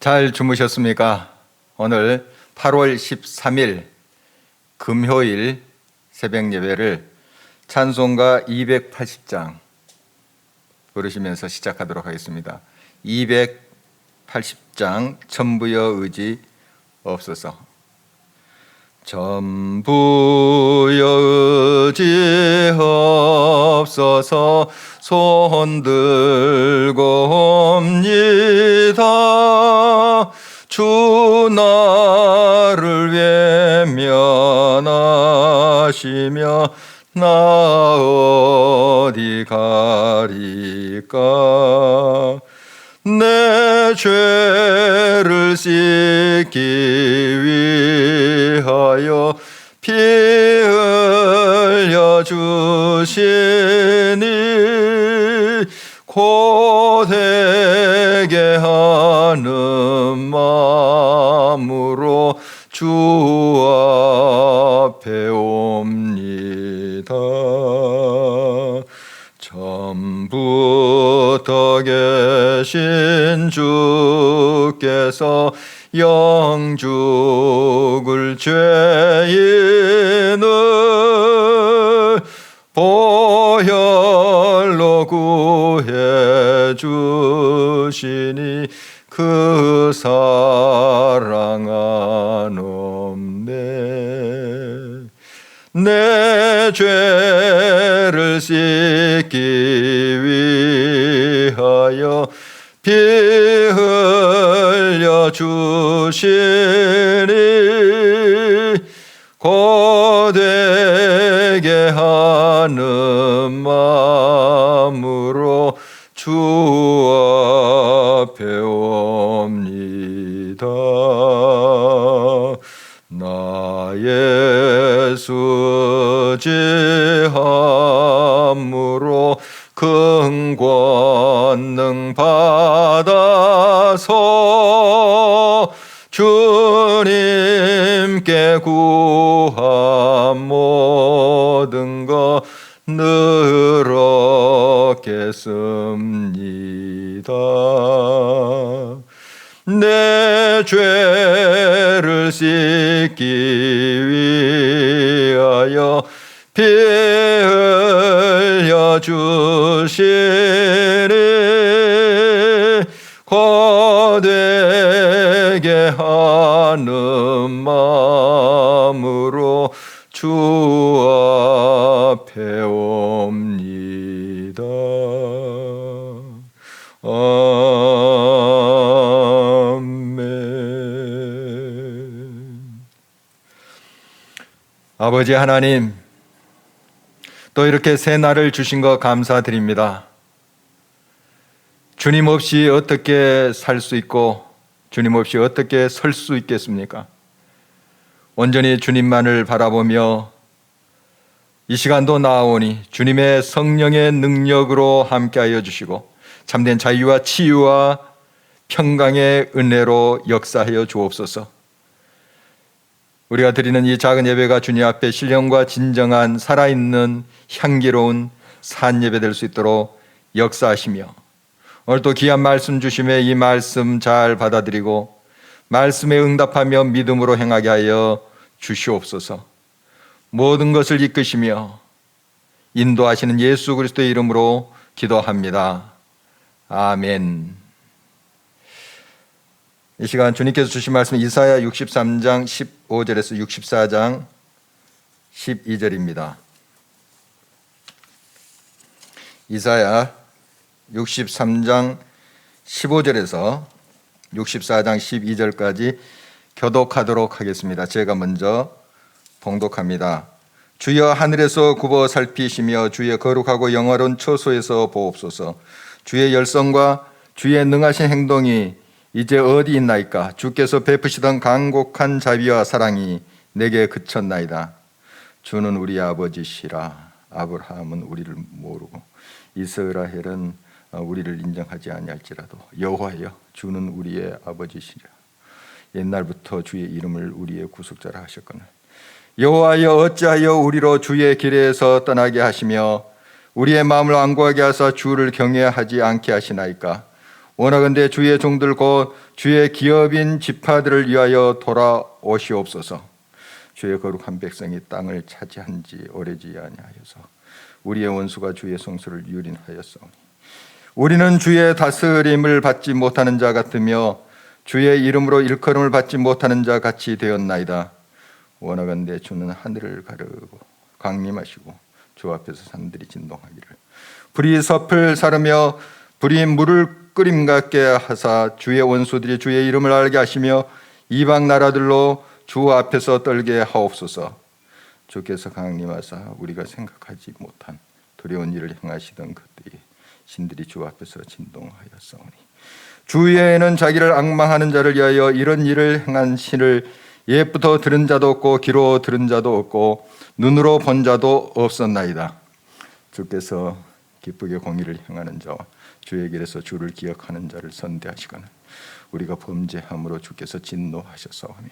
잘 주무셨습니까? 오늘 8월 13일 금요일 새벽 예배를 찬송가 280장 부르시면서 시작하도록 하겠습니다. 280장 전부여 의지 없소서. 전부여 의지 없어서 손 들고 옵니다. 주 나를 외면하시며 나 어디 가리까. 내 죄를 씻기 위하여 피 흘려 주시니 고되게 하는 마음으로 주 앞에 옵니다. 처음부터 계신 주께서 영죽을 죄인을 보혈로 구해 주시니 그 사랑 한없네. 내 죄를 씻기 위하여 피 흘려 주시니 고되게 하는 마음으로 주 앞에 옵니다. 나의 수지함으로 큰 권능 받아서 주님께 구한 모든 것 늘 얻겠습니다. 내 죄를 씻기 위하여 피 흘려 주시니 고되게 하는 마음으로 주 앞에 옵니다. 아멘. 아버지 하나님, 또 이렇게 새 날을 주신 것 감사드립니다. 주님 없이 어떻게 살 수 있고 주님 없이 어떻게 설 수 있겠습니까? 온전히 주님만을 바라보며 이 시간도 나아오니 주님의 성령의 능력으로 함께하여 주시고 참된 자유와 치유와 평강의 은혜로 역사하여 주옵소서. 우리가 드리는 이 작은 예배가 주님 앞에 신령과 진정한 살아있는 향기로운 산 예배 될 수 있도록 역사하시며 오늘 또 귀한 말씀 주심에 이 말씀 잘 받아들이고 말씀에 응답하며 믿음으로 행하게 하여 주시옵소서. 모든 것을 이끄시며 인도하시는 예수 그리스도의 이름으로 기도합니다. 아멘. 이 시간 주님께서 주신 말씀 이사야 63장 15절에서 64장 12절입니다. 이사야 63장 15절에서 64장 12절까지 교독하도록 하겠습니다. 제가 먼저 봉독합니다. 주여 하늘에서 굽어 살피시며 주의 거룩하고 영화로운 처소에서 보옵소서. 주의 열성과 주의 능하신 행동이 이제 어디 있나이까. 주께서 베푸시던 간곡한 자비와 사랑이 내게 그쳤나이다. 주는 우리 아버지시라. 아브라함은 우리를 모르고 이스라엘은 우리를 인정하지 아니할지라도 여호와여 주는 우리의 아버지시라. 옛날부터 주의 이름을 우리의 구속자라 하셨거늘. 여호와여 어찌하여 우리로 주의 길에서 떠나게 하시며 우리의 마음을 완고하게 하사 주를 경외하지 않게 하시나이까. 원하건대 주의 종들 곧 주의 기업인 지파들을 위하여 돌아오시옵소서. 주의 거룩한 백성이 땅을 차지한 지 오래지 아니하여서 우리의 원수가 주의 성소를 유린하였사오니 우리는 주의 다스림을 받지 못하는 자 같으며 주의 이름으로 일컬음을 받지 못하는 자 같이 되었나이다. 원하건대 주는 하늘을 가르고 강림하시고 주 앞에서 산들이 진동하기를 불이 섭을 사르며 불이 물을 끓임 같게 하사 주의 원수들이 주의 이름을 알게 하시며 이방 나라들로 주 앞에서 떨게 하옵소서. 주께서 강림하사 우리가 생각하지 못한 두려운 일을 행하시던 그때에 신들이 주 앞에서 진동하였사오니 주위에는 자기를 앙망하는 자를 위하여 이런 일을 행한 신을 옛부터 들은 자도 없고 귀로 들은 자도 없고 눈으로 본 자도 없었나이다. 주께서 기쁘게 공의를 행하는 자와 주의 길에서 주를 기억하는 자를 선대하시거늘 우리가 범죄함으로 주께서 진노하셨사오며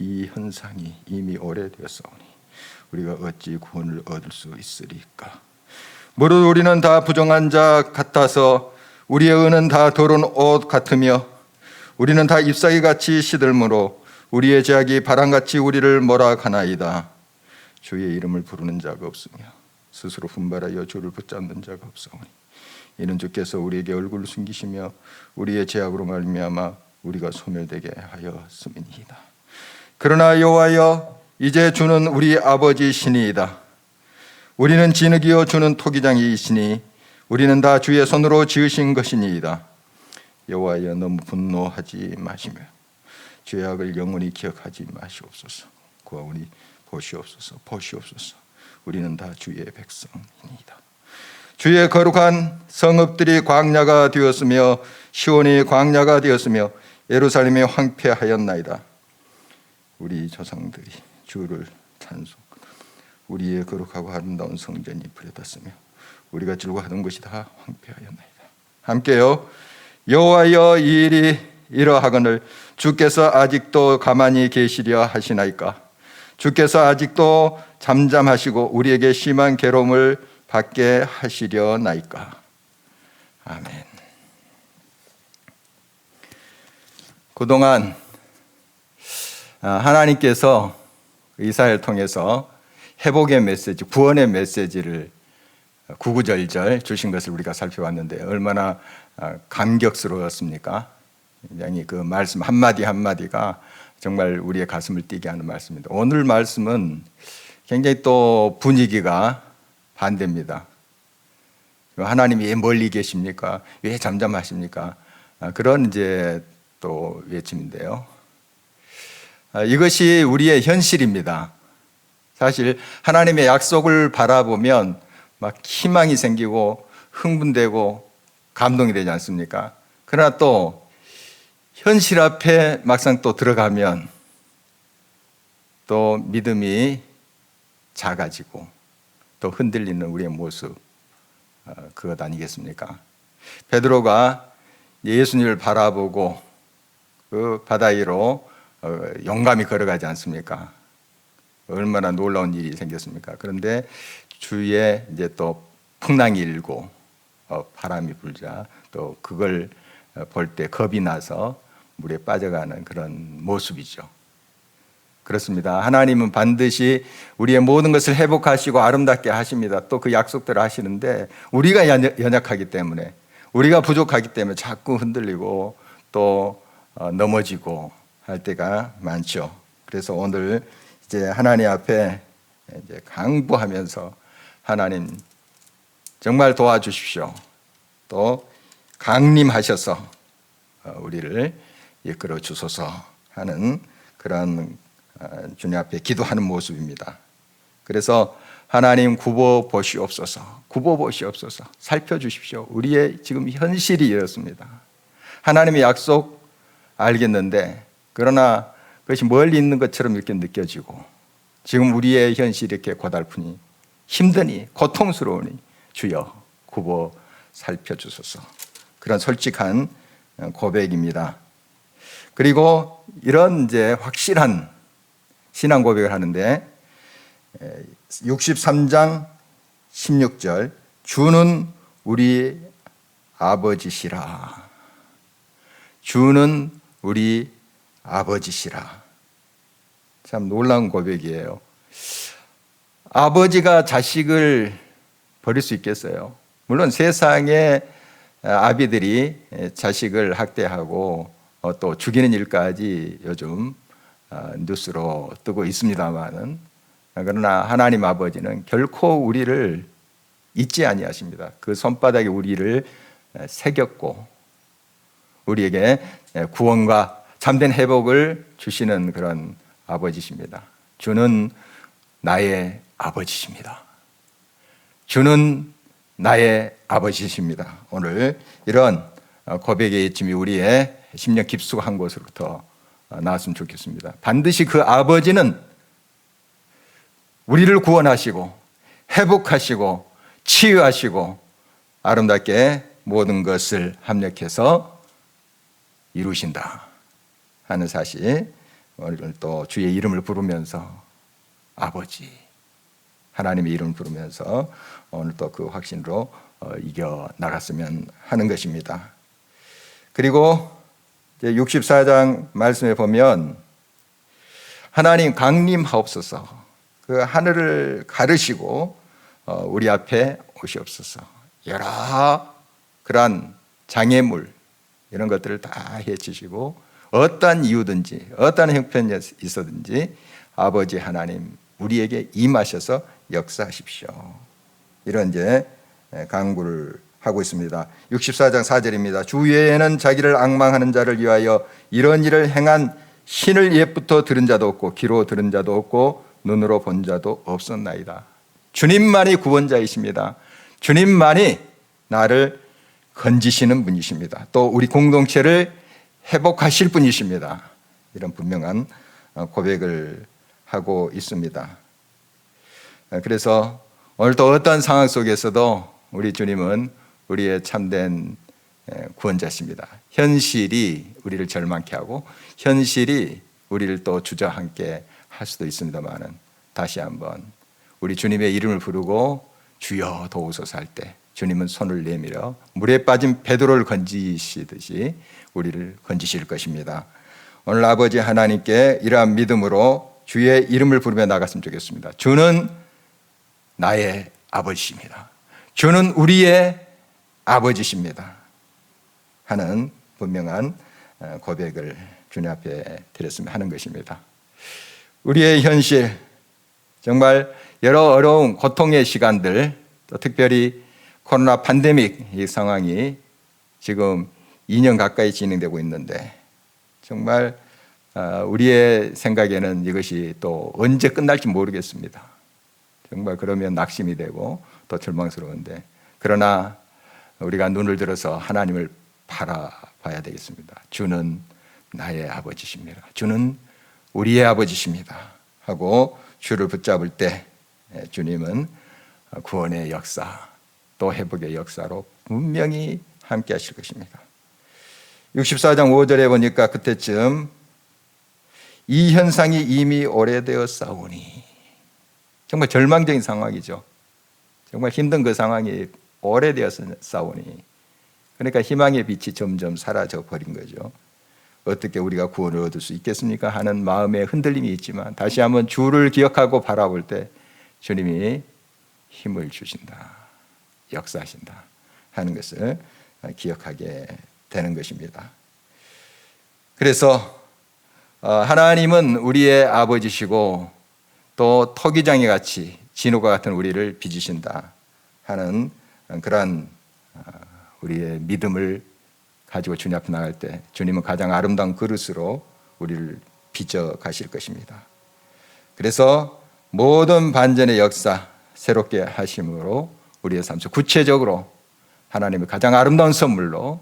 이 현상이 이미 오래되었사오니 우리가 어찌 구원을 얻을 수 있으리까. 무릇 우리는 다 부정한 자 같아서 우리의 의는 다 더러운 옷 같으며 우리는 다 잎사귀 같이 시들므로 우리의 죄악이 바람같이 우리를 몰아가나이다. 주의 이름을 부르는 자가 없으며 스스로 분발하여 주를 붙잡는 자가 없사오니 이는 주께서 우리에게 얼굴을 숨기시며 우리의 죄악으로 말미암아 우리가 소멸되게 하였음이니이다. 그러나 여호와여 이제 주는 우리 아버지 신이이다. 우리는 진흙이요 주는 토기장이시니 우리는 다 주의 손으로 지으신 것이니이다. 여호와여 너무 분노하지 마시며 죄악을 영원히 기억하지 마시옵소서. 구하오니 보시옵소서. 보시옵소서. 우리는 다 주의 백성입니다. 주의 거룩한 성읍들이 광야가 되었으며 시온이 광야가 되었으며 예루살렘이 황폐하였나이다. 우리 조상들이 주를 찬송 우리의 거룩하고 아름다운 성전이 불에 탔으며 우리가 즐거워하던 것이 다 황폐하였나이다. 함께요. 여호와여 이 일이 이러하거늘 주께서 아직도 가만히 계시려 하시나이까. 주께서 아직도 잠잠하시고 우리에게 심한 괴로움을 받게 하시려나이까. 아멘. 그동안 하나님께서 이사야를 통해서 회복의 메시지, 구원의 메시지를 구구절절 주신 것을 우리가 살펴봤는데 얼마나 감격스러웠습니까? 굉장히 그 말씀 한마디 한마디가 정말 우리의 가슴을 뛰게 하는 말씀입니다. 오늘 말씀은 굉장히 또 분위기가 반대입니다. 하나님이 왜 멀리 계십니까? 왜 잠잠하십니까? 그런 이제 또 외침인데요. 이것이 우리의 현실입니다. 사실 하나님의 약속을 바라보면 막 희망이 생기고 흥분되고 감동이 되지 않습니까? 그러나 또 현실 앞에 막상 또 들어가면 또 믿음이 작아지고 또 흔들리는 우리의 모습, 그것 아니겠습니까? 베드로가 예수님을 바라보고 그 바다 위로 용감히 걸어가지 않습니까? 얼마나 놀라운 일이 생겼습니까? 그런데 주위에 이제 또 풍랑이 일고 바람이 불자 또 그걸 볼 때 겁이 나서 물에 빠져가는 그런 모습이죠. 그렇습니다. 하나님은 반드시 우리의 모든 것을 회복하시고 아름답게 하십니다. 또 그 약속대로 하시는데 우리가 연약하기 때문에 우리가 부족하기 때문에 자꾸 흔들리고 또 넘어지고 할 때가 많죠. 그래서 오늘 이제 하나님 앞에 이제 강구하면서 하나님 정말 도와주십시오. 또 강림하셔서 우리를 이끌어 주소서 하는 그런 주님 앞에 기도하는 모습입니다. 그래서 하나님 굽어 보시옵소서, 굽어 보시옵소서, 살펴주십시오. 우리의 지금 현실이 이렇습니다. 하나님의 약속 알겠는데 그러나 그것이 멀리 있는 것처럼 이렇게 느껴지고 지금 우리의 현실이 이렇게 고달프니 힘드니 고통스러우니 주여 굽어 살펴주소서. 그런 솔직한 고백입니다. 그리고 이런 이제 확실한 신앙 고백을 하는데 63장 16절 주는 우리 아버지시라. 주는 우리 아버지시라. 참 놀라운 고백이에요. 아버지가 자식을 버릴 수 있겠어요? 물론 세상의 아비들이 자식을 학대하고 또 죽이는 일까지 요즘 뉴스로 뜨고 있습니다만은, 그러나 하나님 아버지는 결코 우리를 잊지 아니하십니다. 그 손바닥에 우리를 새겼고 우리에게 구원과 참된 회복을 주시는 그런 아버지십니다. 주는 나의 아버지십니다. 주는 나의 아버지십니다. 오늘 이런 고백의 이쯤이 우리의 심령 깊숙한 곳으로부터 나왔으면 좋겠습니다. 반드시 그 아버지는 우리를 구원하시고 회복하시고 치유하시고 아름답게 모든 것을 합력해서 이루신다 하는 사실, 오늘 또 주의 이름을 부르면서 아버지 하나님의 이름을 부르면서 오늘 또 그 확신으로 이겨나갔으면 하는 것입니다. 그리고 64장 말씀에 보면 하나님 강림하옵소서, 그 하늘을 가르시고 우리 앞에 오시옵소서. 여러 그러한 장애물 이런 것들을 다 해치시고 어떠한 이유든지 어떠한 형편이 있어든지 아버지 하나님 우리에게 임하셔서 역사하십시오. 이런 이제 간구를 하고 있습니다. 64장 4절입니다. 주 외에는 자기를 앙망하는 자를 위하여 이런 일을 행한 신을 옛부터 들은 자도 없고 귀로 들은 자도 없고 눈으로 본 자도 없었나이다. 주님만이 구원자이십니다. 주님만이 나를 건지시는 분이십니다. 또 우리 공동체를 회복하실 분이십니다. 이런 분명한 고백을 하고 있습니다. 그래서 오늘 또 어떤 상황 속에서도 우리 주님은 우리의 참된 구원자십니다. 현실이 우리를 절망케 하고 현실이 우리를 또 주저앉게 할 수도 있습니다만은, 다시 한번 우리 주님의 이름을 부르고 주여 도우소서 할 때 주님은 손을 내밀어 물에 빠진 베드로를 건지시듯이 우리를 건지실 것입니다. 오늘 아버지 하나님께 이러한 믿음으로 주의 이름을 부르며 나갔으면 좋겠습니다. 주는 나의 아버지십니다. 주는 우리의 아버지십니다 하는 분명한 고백을 주님 앞에 드렸으면 하는 것입니다. 우리의 현실, 정말 여러 어려운 고통의 시간들, 또 특별히 코로나 팬데믹 이 상황이 지금 2년 가까이 진행되고 있는데, 정말 우리의 생각에는 이것이 또 언제 끝날지 모르겠습니다. 정말 그러면 낙심이 되고 또 절망스러운데, 그러나 우리가 눈을 들어서 하나님을 바라봐야 되겠습니다. 주는 나의 아버지십니다. 주는 우리의 아버지십니다 하고 주를 붙잡을 때 주님은 구원의 역사 또 회복의 역사로 분명히 함께 하실 것입니다. 64장 5절에 보니까 그때쯤 이 현상이 이미 오래되었사오니, 정말 절망적인 상황이죠. 정말 힘든 그 상황이 오래되었사오니, 그러니까 희망의 빛이 점점 사라져 버린 거죠. 어떻게 우리가 구원을 얻을 수 있겠습니까 하는 마음의 흔들림이 있지만, 다시 한번 주를 기억하고 바라볼 때 주님이 힘을 주신다, 역사하신다 하는 것을 기억하게 되는 것입니다. 그래서 하나님은 우리의 아버지시고 또 토기장이 같이 진호가 같은 우리를 빚으신다 하는 그러한 우리의 믿음을 가지고 주님 앞에 나갈 때 주님은 가장 아름다운 그릇으로 우리를 빚어 가실 것입니다. 그래서 모든 반전의 역사 새롭게 하심으로 우리의 삶 속 구체적으로 하나님의 가장 아름다운 선물로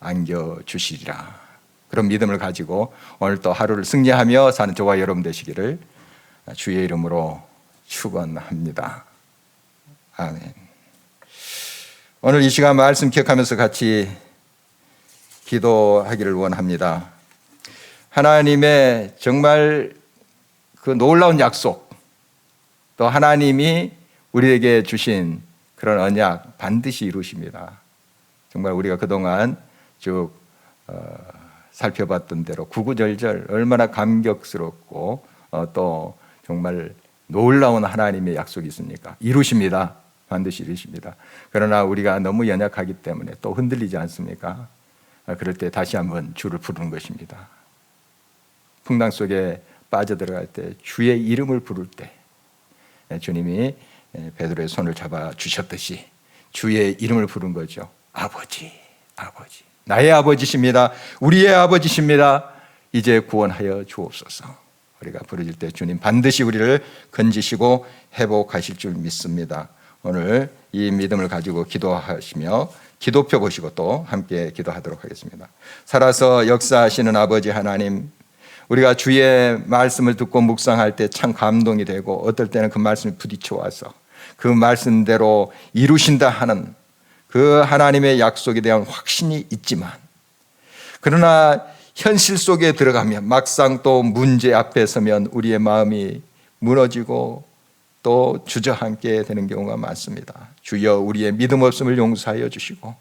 안겨주시리라. 그런 믿음을 가지고 오늘 또 하루를 승리하며 사는 저와 여러분 되시기를 주의 이름으로 축원합니다. 아멘. 오늘 이 시간 말씀 기억하면서 같이 기도하기를 원합니다. 하나님의 정말 그 놀라운 약속, 또 하나님이 우리에게 주신 그런 언약 반드시 이루십니다. 정말 우리가 그동안 쭉 살펴봤던 대로 구구절절 얼마나 감격스럽고 또 정말 놀라운 하나님의 약속이 있습니까? 이루십니다. 반드시 이루십니다. 그러나 우리가 너무 연약하기 때문에 또 흔들리지 않습니까? 그럴 때 다시 한번 주를 부르는 것입니다. 풍랑 속에 빠져들어갈 때 주의 이름을 부를 때 주님이 베드로의 손을 잡아 주셨듯이 주의 이름을 부른 거죠. 아버지, 아버지, 나의 아버지십니다. 우리의 아버지십니다. 이제 구원하여 주옵소서. 우리가 부르질 때 주님 반드시 우리를 건지시고 회복하실 줄 믿습니다. 오늘 이 믿음을 가지고 기도하시며 기도표 보시고 또 함께 기도하도록 하겠습니다. 살아서 역사하시는 아버지 하나님, 우리가 주의 말씀을 듣고 묵상할 때 참 감동이 되고 어떨 때는 그 말씀이 부딪혀 와서 그 말씀대로 이루신다 하는 그 하나님의 약속에 대한 확신이 있지만, 그러나 현실 속에 들어가면 막상 또 문제 앞에 서면 우리의 마음이 무너지고 또 주저앉게 되는 경우가 많습니다. 주여 우리의 믿음 없음을 용서하여 주시고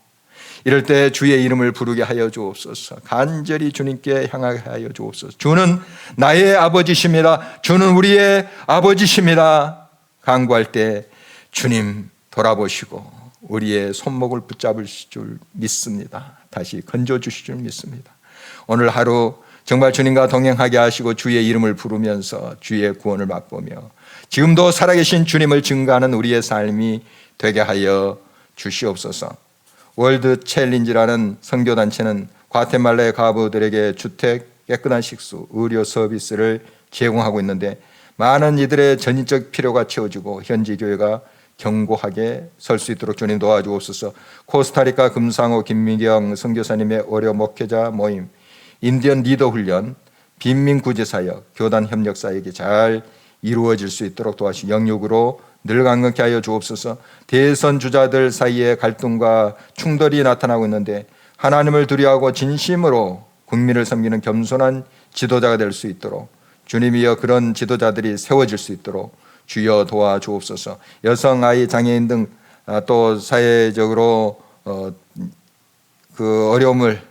이럴 때 주의 이름을 부르게 하여 주옵소서. 간절히 주님께 향하게 하여 주옵소서. 주는 나의 아버지십니다. 주는 우리의 아버지십니다. 간구할 때 주님 돌아보시고 우리의 손목을 붙잡으실 줄 믿습니다. 다시 건져주실 줄 믿습니다. 오늘 하루 정말 주님과 동행하게 하시고 주의 이름을 부르면서 주의 구원을 맛보며 지금도 살아계신 주님을 증거하는 우리의 삶이 되게 하여 주시옵소서. 월드 챌린지라는 선교단체는 과테말라의 과부들에게 주택, 깨끗한 식수, 의료 서비스를 제공하고 있는데 많은 이들의 전인적 필요가 채워지고 현지 교회가 견고하게 설 수 있도록 주님 도와주옵소서. 코스타리카 금상호 김미경 선교사님의 어려 목회자 모임, 인디언 리더 훈련, 빈민구제사역, 교단 협력사역이 잘 이루어질 수 있도록 도와주시고 영육으로 늘 강건케 하여 주옵소서. 대선 주자들 사이에 갈등과 충돌이 나타나고 있는데 하나님을 두려워하고 진심으로 국민을 섬기는 겸손한 지도자가 될 수 있도록 주님이여 그런 지도자들이 세워질 수 있도록 주여 도와주옵소서. 여성, 아이, 장애인 등 또 사회적으로 그 어려움을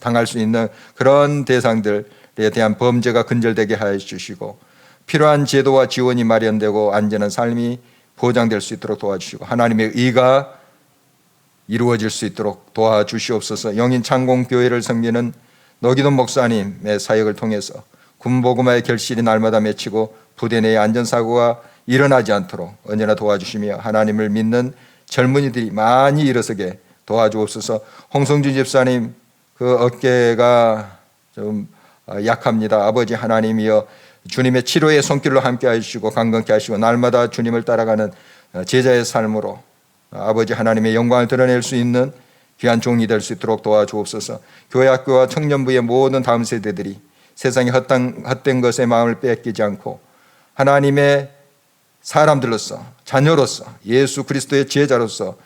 당할 수 있는 그런 대상들에 대한 범죄가 근절되게 하여 주시고 필요한 제도와 지원이 마련되고 안전한 삶이 보장될 수 있도록 도와주시고 하나님의 의가 이루어질 수 있도록 도와주시옵소서. 영인 창공교회를 섬기는 노기돈 목사님의 사역을 통해서 군복음화의 결실이 날마다 맺히고 부대 내의 안전사고가 일어나지 않도록 언제나 도와주시며 하나님을 믿는 젊은이들이 많이 일어서게 도와주옵소서. 홍성주 집사님 그 어깨가 좀 약합니다. 아버지 하나님이여 주님의 치료의 손길로 함께 해주시고 강건케 하시고 날마다 주님을 따라가는 제자의 삶으로 아버지 하나님의 영광을 드러낼 수 있는 귀한 종이 될 수 있도록 도와주옵소서. 교회 학교와 청년부의 모든 다음 세대들이 세상의 헛된 것에 마음을 뺏기지 않고 하나님의 사람들로서 자녀로서 예수 그리스도의 제자로서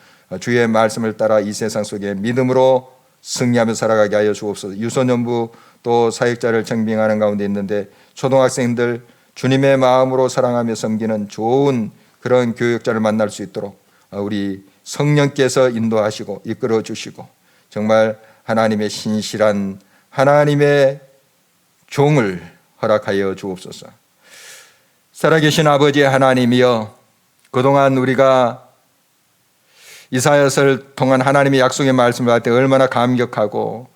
주의 말씀을 따라 이 세상 속에 믿음으로 승리하며 살아가게 하여 주옵소서. 유소년부 또 사역자를 정빙하는 가운데 있는데 초등학생들 주님의 마음으로 사랑하며 섬기는 좋은 그런 교육자를 만날 수 있도록 우리 성령께서 인도하시고 이끌어 주시고 정말 하나님의 신실한 하나님의 종을 허락하여 주옵소서. 살아계신 아버지 하나님이여 그동안 우리가 이사야서를 통한 하나님의 약속의 말씀을 할 때 얼마나 감격하고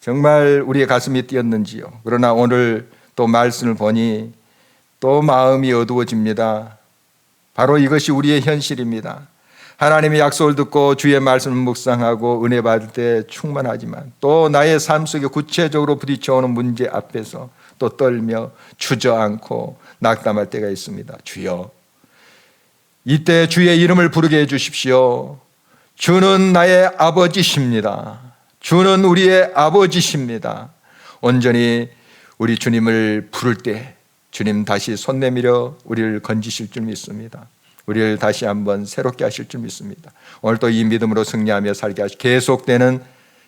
정말 우리의 가슴이 뛰었는지요. 그러나 오늘 또 말씀을 보니 또 마음이 어두워집니다. 바로 이것이 우리의 현실입니다. 하나님의 약속을 듣고 주의 말씀을 묵상하고 은혜 받을 때 충만하지만 또 나의 삶 속에 구체적으로 부딪혀오는 문제 앞에서 또 떨며 주저앉고 낙담할 때가 있습니다. 주여 이때 주의 이름을 부르게 해주십시오. 주는 나의 아버지십니다. 주는 우리의 아버지십니다. 온전히 우리 주님을 부를 때 주님 다시 손 내밀어 우리를 건지실 줄 믿습니다. 우리를 다시 한번 새롭게 하실 줄 믿습니다. 오늘 또 이 믿음으로 승리하며 살게 하시고 계속되는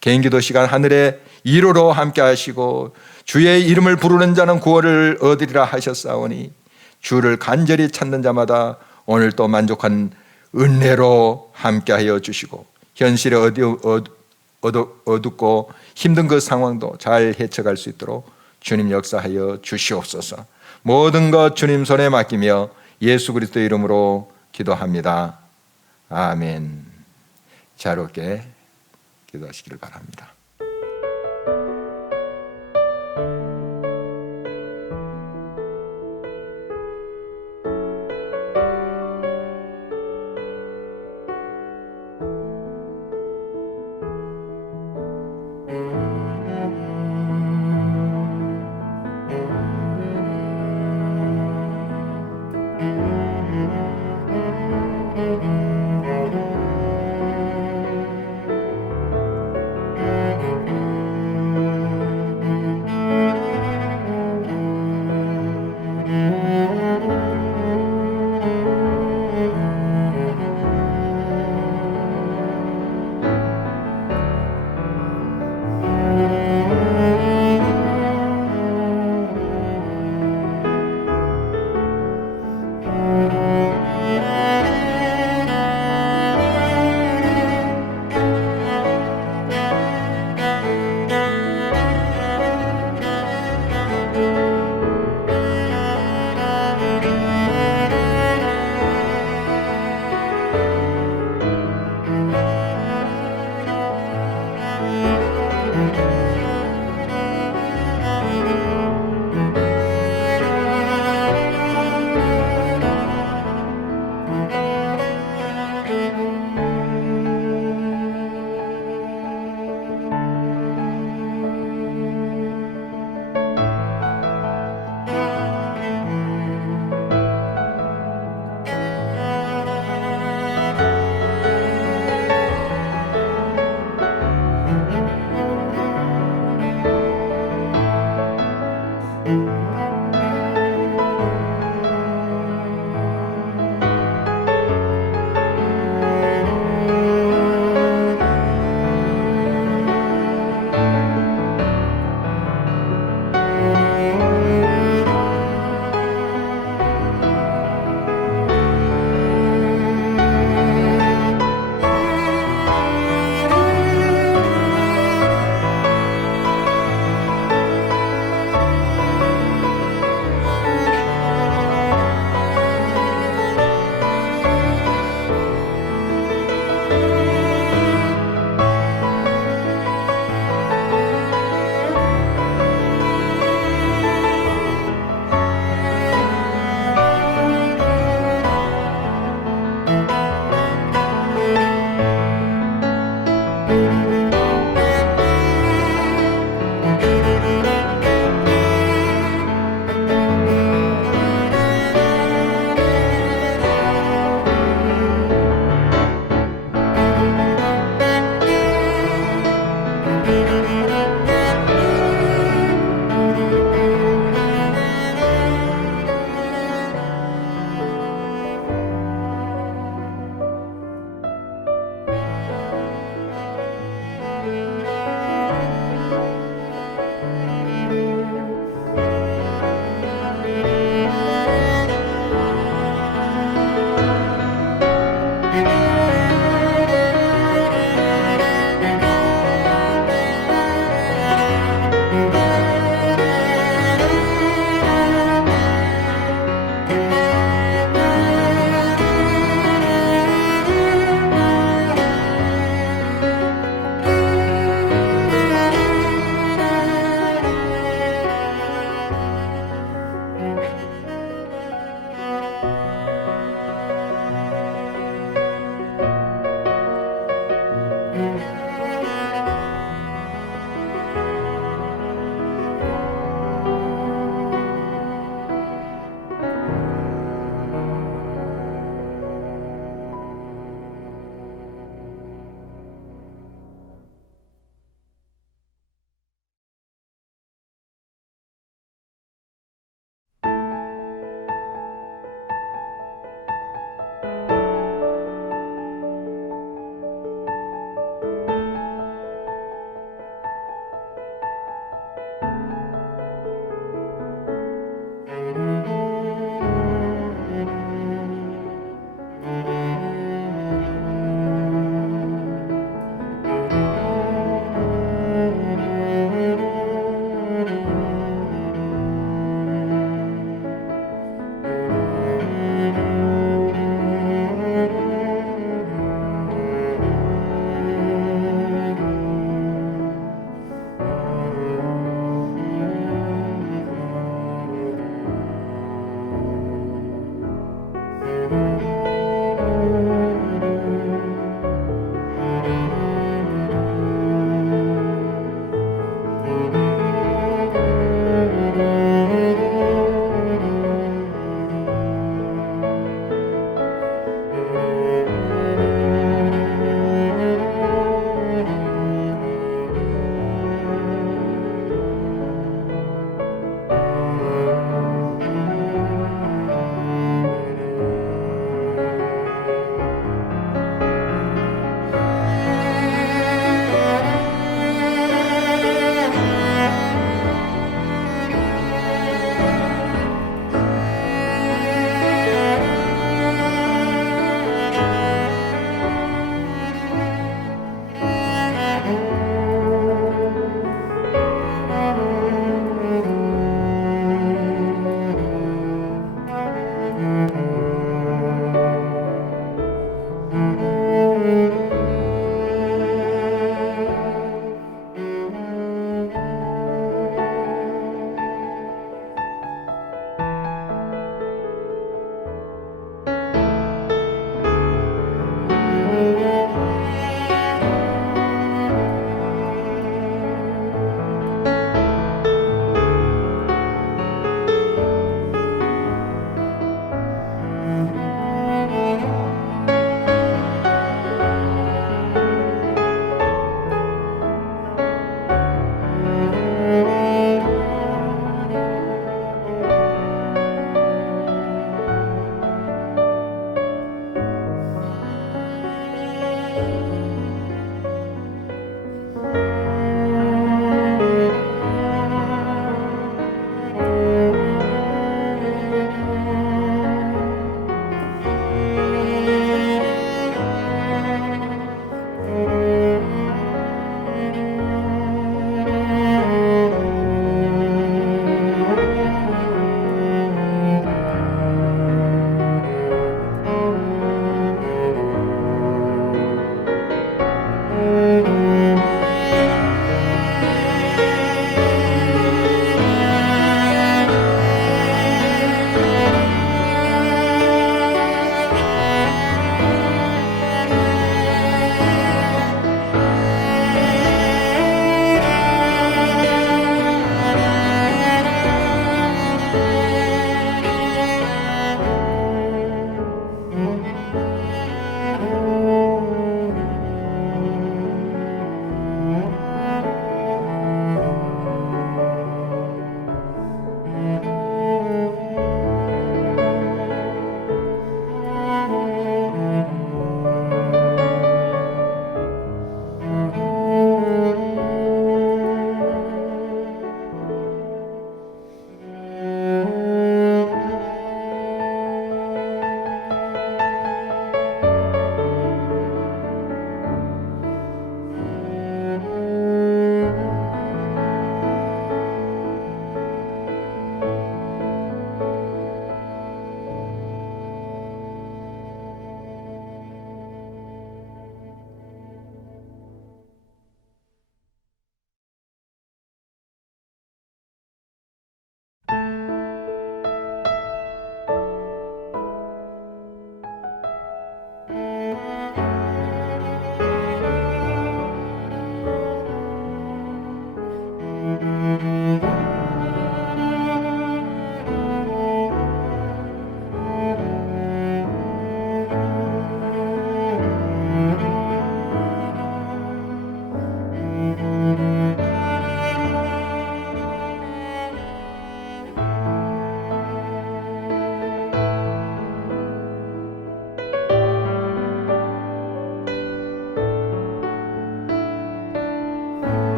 개인기도 시간 하늘의 1호로 함께 하시고 주의 이름을 부르는 자는 구원을 얻으리라 하셨사오니 주를 간절히 찾는 자마다 오늘 또 만족한 은혜로 함께하여 주시고 현실의 어둡고 힘든 그 상황도 잘 헤쳐갈 수 있도록 주님 역사하여 주시옵소서. 모든 것 주님 손에 맡기며 예수 그리스도 이름으로 기도합니다. 아멘. 자유롭게 기도하시기를 바랍니다.